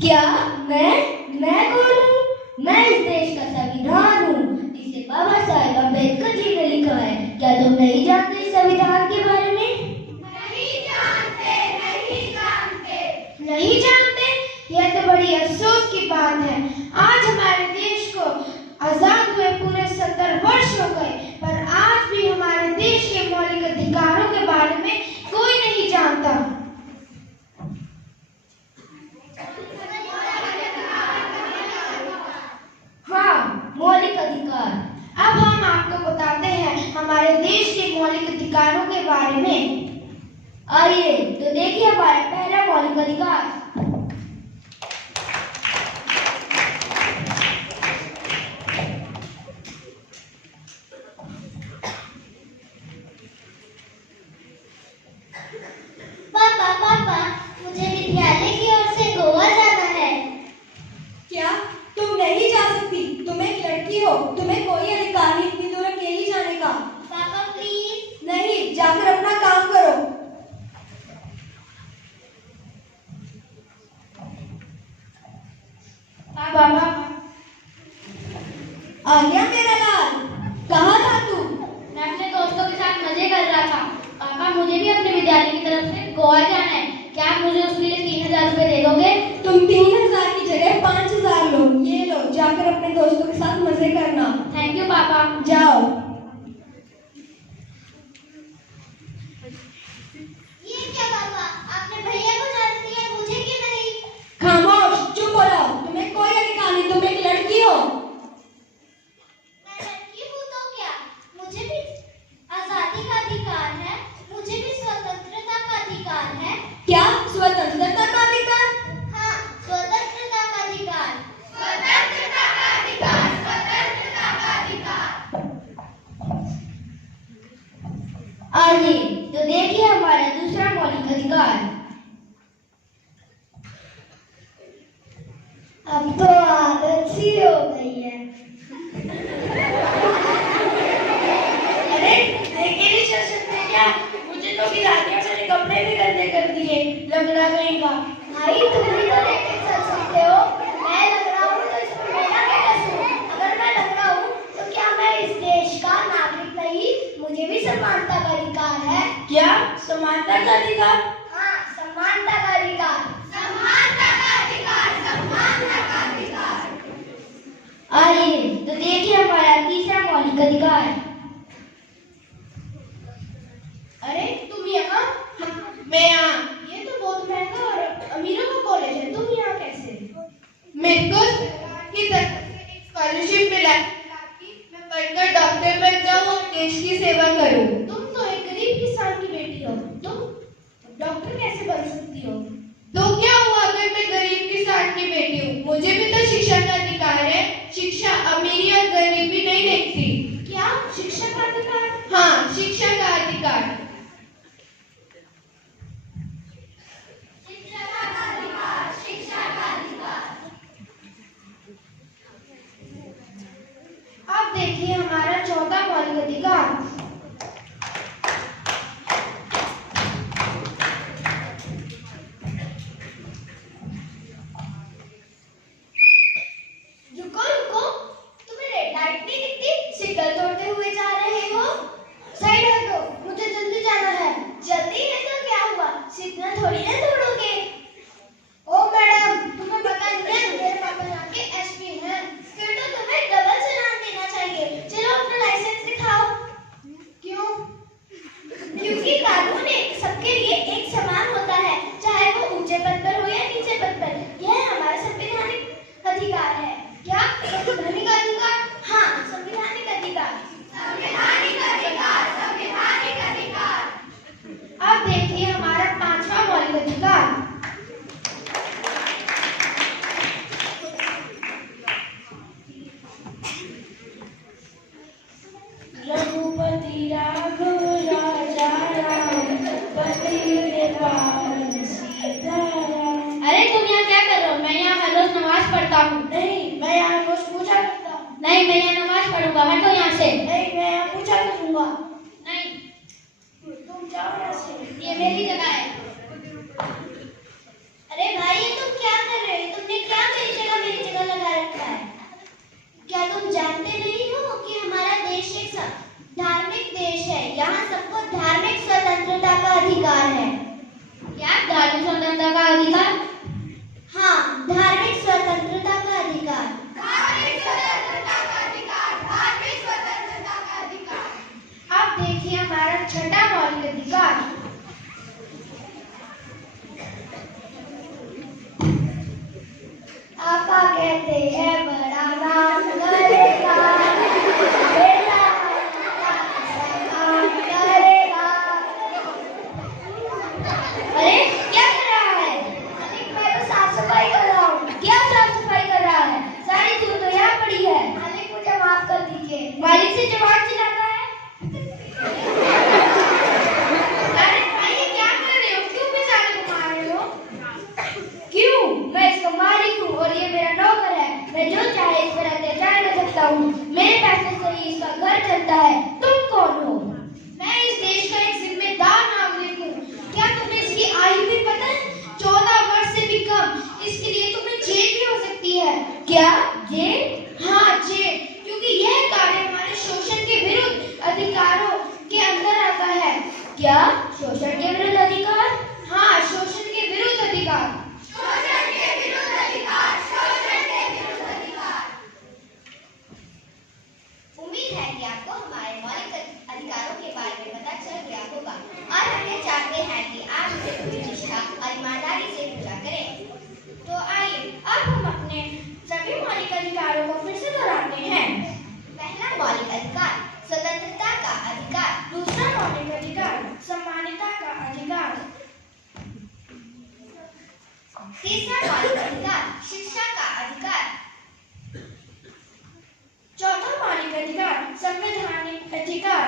क्या मैं कौन हूँ? मैं इस देश का संविधान हूँ, जिसे बाबा साहेब अम्बेडकर जी ने लिखा है। क्या तुम नहीं जानते इस संविधान के बारे में? नहीं जानते? यह तो बड़ी अफसोस की बात है। आज हमारे देश को आजाद हुए पूरे 70 वर्ष हो गए, पर आज भी हमारे देश के मौलिक अधिकारों के बारे में कोई नहीं जानता। हाँ, मौलिक अधिकार। अब हम आपको बताते हैं हमारे देश के मौलिक अधिकारों के बारे में। आइए तो देखिए हमारा पहला मौलिक अधिकार। पापा, मुझे विद्यालय की ओर से गोवा जाना है। क्या तुम नहीं जा सकती? तुम एक लड़की हो, तुम्हें कोई अधिकार नहीं इतनी दूर अकेली जाने का। पापा प्लीज। नहीं, जाकर अपना काम करो। पापा आ गया मेरा लाल, कहाँ था तू? मैं अपने दोस्तों के साथ मजे कर रहा था। पापा मुझे भी अपने विद्यालय की तरफ से गोवा जाना है। क्या आप मुझे उसके लिए 3000 रुपए दे दोगे? तुम 3000 की जगह 5000 लो। ये लो, जाकर अपने दोस्तों के साथ मजे करना। थैंक यू पापा। जाओ। ये क्या पापा, आपने भैया को जाने दिया, मुझे क्यों नहीं? खामोश, चुप हो जाओ। तुम्हें कोई अधिकार नहीं, तुम एक लड़की हो। मैं लड़की हूँ तो क्या? मुझे भी आजादी का अधिकार है, मुझे भी स्वतंत्रता का अधिकार है। क्या स्वतंत्रता का अधिकार? हाँ, स्वतंत्रता का अधिकार। आइए तो देखिए हमारा दूसरा मौलिक अधिकार। अब तो आदत सी हो गई है। अरे देखे नहीं चल सकते क्या? मुझे तो गिरातियों से कपड़े भी गंदे कर दिए। लंगड़ा कहीं का। भाई तुम भी तो लेके चल सकते हो। मैं लंगड़ा हूँ तो इसमें मेरा क्या कसूर? अगर मैं लंगड़ा हूँ तो क्या मैं इस देश का नागरिक नहीं? मुझे भी समानता का अधिकार है। क्या समानता का अधिकार? हाँ, समानता का अधिकार। आइए तो देखिए हमारा तीसरा मौलिक अधिकार। अरे तुम यहाँ? मैं यहाँ। ये तो बहुत महंगा और अमीरों का कॉलेज है, तुम यहाँ कैसे? मेरे को सरकार की तरफ से एक स्कॉलरशिप मिला है ताकि मैं पढ़कर डॉक्टर बन जाऊँ और देश की सेवा करूँ। तुम तो एक गरीब किसान की बेटी हो, तुम डॉक्टर कैसे बन सकती हो? तो क्या हुआ अगर मैं गरीब किसान की बेटी हूँ? मुझे भी तो शिक्षा का अधिकार है। शिक्षा अमीरी और गरीबी नहीं देखती। क्या शिक्षा का अधिकार? हाँ, शिक्षा का अधिकार। अब देखिए हमारा चौथा मौलिक अधिकार। रुको रुको, तुम्हें रेड लाइट नहीं दिखती? सिग्नल तोड़ते हुए जा रहे हो। साइड हटो, मुझे जल्दी जाना है। जल्दी है तो क्या हुआ? सिग्नल थोड़ी ना तोड़ोगे। ओ मैडम, तुम्हें पता नहीं है मेरे पापा यहाँ के एसपी हैं। फिर तो तुम्हें डबल चालान देना चाहिए। चलो अपना लाइसेंस दिखाओ। क्यों? क्योंकि कानून सबके लिए एक समान होता है, चाहे वो ऊंचे पद पर हो या नीचे पद पर। यह हमारा संवैधानिक अधिकार है। क्या संवैधानिक अधिकार? हाँ, संवैधानिक अधिकार। अब देखिए हमारा पांचवा मौलिक अधिकार। रघुपति राघव राजा राम, पतित पावन सीताराम। अरे तुम यहाँ क्या कर रहे हो? मैं यहाँ हर रोज नमाज पढ़ता हूँ। नहीं, मैं यहाँ रोज पूजा करता हूँ। नहीं, मैं यहाँ नमाज पढ़ूंगा। हटो यहाँ से। नहीं, मैं यहाँ पूजा करूंगा। नहीं, तुम जाओ यहाँ से। ये मेरी जगह है। अरे भाई तुम क्या कर रहे हो? तुमने धार्मिक स्वतंत्रता का अधिकार? हाँ, धार्मिक स्वतंत्रता का अधिकार। धार्मिक स्वतंत्रता का अधिकार, धार्मिक स्वतंत्रता का अधिकार। अब देखिए हमारा छठा मौलिक अधिकार। आपा कहते हैं बड़ा नाम करेगा, बेटा काम करेगा। अरे क्या कर रहा है? मैं तो साफ सफाई कर रहा हूँ। क्या साफ सफाई कर रहा है? सारी धूल तो यहाँ पड़ी है। मालिक मुझे माफ कर दीजिए। मालिक से जवाब चिल्लाता है। अरे भाई ये क्या कर रहे हो? क्यों बेचारे को मार रहे हो? क्यों? मैं इसका मालिक हूँ और ये मेरा नौकर है। मैं जो चाहे इस पर अत्याचार कर सकता हूँ। मेरे पैसे से ही इसका घर चलता है। तुम कौन हो? मैं इस देश का एक जिम्मेदार नागरिक हूँ। क्या तुम्हें इसकी आयु भी पता है? 14 वर्ष से भी कम। इसके लिए तुम्हें जेल भी हो सकती है। क्या जेल? हाँ जेल, क्योंकि यह कार्य हमारे शोषण के विरुद्ध अधिकारों के अंदर आता है। क्या शोषण के विरुद्ध अधिकार? हाँ, शोषण के विरुद्ध अधिकार। शोषण के विरुद्ध अधिकार, शोषण के विरुद्ध अधिकार। उम्मीद है कि आपको हमारे मौलिक अधिकारों के बारे में पता चल गया होगा और हम ये चाहते हैं कि आप इसे पूरी निष्ठा और ईमानदारी से पूरा करें। तो आइए अब हम अपने सभी मौलिक अधिकारों को फिर से दोहराते हैं। पहला मौलिक अधिकार स्वतंत्रता का अधिकार। दूसरा मौलिक अधिकार समानता का अधिकार। तीसरा मौलिक अधिकार शिक्षा का अधिकार। चौथा मौलिक अधिकार संवैधानिक अधिकार।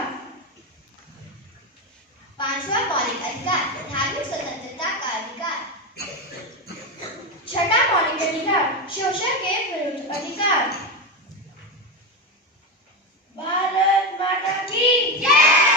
पांचवा मौलिक अधिकार धार्मिक स्वतंत्रता का अधिकार। छठा मौलिक अधिकार शोषण के विरुद्ध अधिकार। भारत माता की जय।